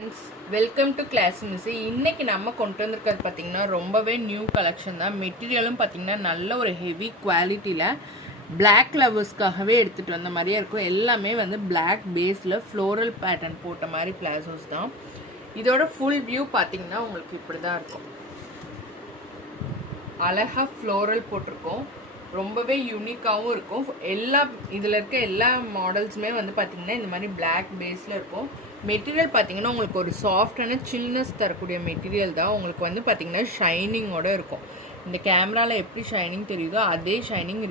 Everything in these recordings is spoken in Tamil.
Friends, welcome to class miss. இன்னைக்கு நம்ம கொண்டு வந்திருக்கிறது பார்த்தீங்கன்னா ரொம்பவே நியூ கலெக்ஷன் தான். மெட்டீரியலும் பார்த்தீங்கன்னா நல்ல ஒரு ஹெவி குவாலிட்டியில் பிளாக் லவர்ஸ்க்காகவே எடுத்துகிட்டு வந்த மாதிரியே இருக்கும். எல்லாமே வந்து பிளாக் பேஸில் ஃப்ளோரல் பேட்டர்ன் போட்ட மாதிரி பிளாசோஸ் தான். இதோட ஃபுல் வியூ பார்த்தீங்கன்னா உங்களுக்கு இப்படி தான் இருக்கும். அழகாக ஃப்ளோரல் போட்டிருக்கோம். ரொம்பவே யூனிக்காகவும் இருக்கும். இதில் இருக்க எல்லா மாடல்ஸுமே வந்து பார்த்திங்கன்னா இந்த மாதிரி பிளாக் பேஸில் இருக்கும். மெட்டீரியல் பார்த்திங்கன்னா உங்களுக்கு ஒரு சாஃப்டான சில்னஸ் தரக்கூடிய மெட்டீரியல் தான். உங்களுக்கு வந்து பார்த்திங்கன்னா ஷைனிங்கோடு இருக்கும். இந்த கேமராவில் எப்படி ஷைனிங் தெரியுதோ அதே ஷைனிங்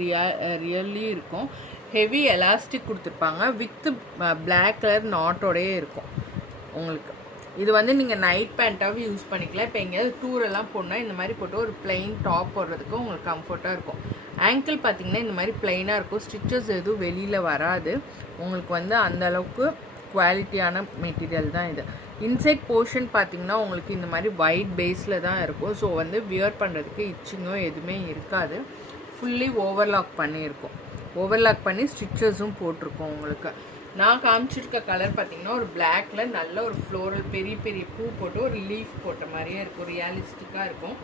ரியல்லி இருக்கும். ஹெவி எலாஸ்டிக் கொடுத்துருப்பாங்க. வித் பிளாக் கலர் நாட்டோடையே இருக்கும் உங்களுக்கு. இது வந்து நீங்கள் நைட் பேண்ட்டாகவும் யூஸ் பண்ணிக்கலாம். இப்போ எங்கேயாவது டூரெல்லாம் போனால் இந்த மாதிரி போட்டு ஒரு பிளெயின் டாப் போடுறதுக்கு உங்களுக்கு கம்ஃபர்ட்டாக இருக்கும். ஆங்கிள் பார்த்திங்கன்னா இந்த மாதிரி பிளெயினாக இருக்கும். ஸ்டிச்சஸ் எதுவும் வெளியில் வராது. உங்களுக்கு வந்து அந்தளவுக்கு குவாலிட்டியான மெட்டீரியல் தான் இது. இன்சைட் போர்ஷன் பார்த்திங்கன்னா உங்களுக்கு இந்த மாதிரி ஒயிட் பேஸில் தான் இருக்கும். ஸோ வந்து வியர் பண்ணுறதுக்கு இச்சிங்கோ எதுவுமே இருக்காது. ஃபுல்லி ஓவர்லாக் பண்ணியிருக்கோம். ஓவர்லாக் பண்ணி ஸ்டிச்சஸும் போட்டிருக்கோம். உங்களுக்கு நான் காமிச்சிருக்க கலர் பார்த்திங்கன்னா ஒரு பிளாக்ல நல்ல ஒரு ஃப்ளோரல் பெரிய பெரிய பூ போட்டு ஒரு லீஃப் போட்ட மாதிரியே இருக்கும். ரியலிஸ்டிக்காக இருக்கும்.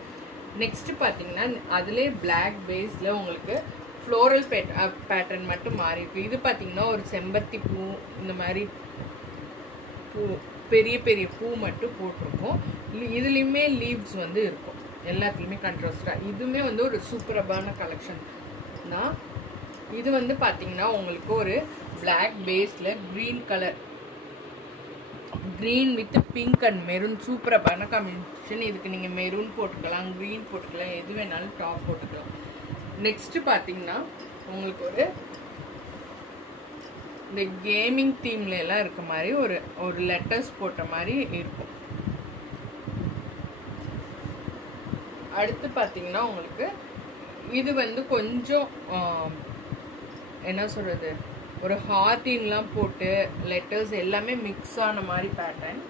நெக்ஸ்ட்டு பார்த்தீங்கன்னா அதிலே பிளாக் பேஸில் உங்களுக்கு ஃப்ளோரல் பேட்டர்ன் மட்டும் மாறி இருக்கும். இது பார்த்தீங்கன்னா ஒரு செம்பருத்தி பூ இந்த மாதிரி பூ பெரிய பெரிய பூ மட்டும் போட்டிருக்கோம். இதுலேயுமே லீவ்ஸ் வந்து இருக்கும். எல்லாத்துலேயுமே கண்ட்ராஸ்டாக. இதுவுமே வந்து ஒரு சூப்பரபான கலெக்ஷன் தான். இது வந்து பார்த்தீங்கன்னா உங்களுக்கு ஒரு பிளாக் பேஸில் green colour, green with pink and maroon சூப்பரான காம்பினேஷன். இதுக்கு நீங்கள் மெரூன் போட்டுக்கலாம், க்ரீன் போட்டுக்கலாம், எது வேணாலும் டாப் போட்டுக்கலாம். நெக்ஸ்ட்டு பார்த்தீங்கன்னா உங்களுக்கு இந்த கேமிங் தீம்ல எல்லாம் இருக்க மாதிரி ஒரு லெட்டர்ஸ் போட்ட மாதிரி இருக்கும். அடுத்து பார்த்தீங்கன்னா உங்களுக்கு இது வந்து கொஞ்சம் என்ன சொல்கிறது, ஒரு ஹார்டின்லாம் போட்டு லெட்டர்ஸ் எல்லாமே மிக்ஸ் ஆன மாதிரி பேட்டர்ன்.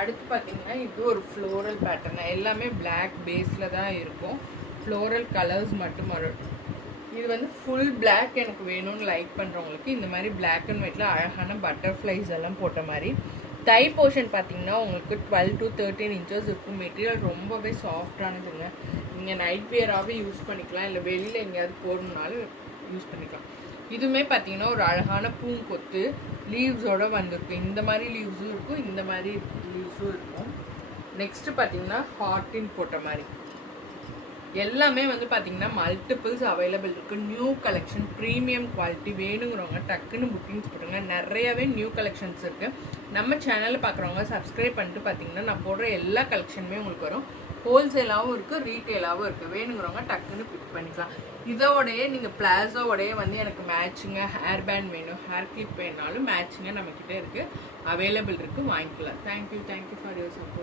அடுத்து பார்த்தீங்கன்னா இது ஒரு ஃப்ளோரல் பேட்டர்ன். எல்லாமே பிளாக் பேஸில் தான் இருக்கும். ஃப்ளோரல் கலர்ஸ் மட்டும் வரும். இது வந்து ஃபுல் பிளாக் எனக்கு வேணும்னு லைக் பண்ணுறவங்களுக்கு இந்த மாதிரி பிளாக் அண்ட் ஒயிட்டில் அழகான பட்டர்ஃப்ளைஸ் எல்லாம் போட்ட மாதிரி. தை போர்ஷன் பார்த்தீங்கன்னா உங்களுக்கு 12 to 13 inches இருக்கும். மெட்டீரியல் ரொம்பவே சாஃப்டானதுங்க. நீங்கள் நைட் வியராகவே யூஸ் பண்ணிக்கலாம், இல்லை வெளியில் எங்கேயாவது போடணுன்னாலும் யூஸ் பண்ணிக்கலாம். இதுவுமே பார்த்தீங்கன்னா ஒரு அழகான பூங்கொத்து லீவ்ஸோடு வந்திருக்கும். இந்த மாதிரி லீவ்ஸும் இருக்கும், இந்த மாதிரி லீவ்ஸும் இருக்கும். நெக்ஸ்ட்டு பார்த்தீங்கன்னா ஹார்டின் போட்ட மாதிரி எல்லாமே வந்து பார்த்தீங்கன்னா மல்டிபிள்ஸ் அவைலபிள் இருக்குது. நியூ கலெக்ஷன் ப்ரீமியம் குவாலிட்டி வேணுங்கிறவங்க டக்குன்னு புக்கிங்ஸ் போட்டுங்க. நிறையவே நியூ கலெக்ஷன்ஸ் இருக்குது. நம்ம சேனலில் பார்க்குறவங்க சப்ஸ்கிரைப் பண்ணிட்டு பார்த்தீங்கன்னா நான் போடுற எல்லா கலெக்ஷனுமே உங்களுக்கு வரும். ஹோல்சேலாகவும் இருக்குது, ரீட்டெயிலாகவும் இருக்குது. வேணுங்கிறவங்க டக்குன்னு பிக் பண்ணிக்கலாம். இதோடையே நீங்கள் பிளாசோவோடையே வந்து எனக்கு மேட்சிங்காக ஹேர் பேண்ட் வேணும், ஹேர் கிளிப் வேணாலும் மேட்சிங்காக நம்மக்கிட்ட இருக்குது, அவைலபிள் இருக்குது, வாங்கிக்கலாம். Thank you for your support.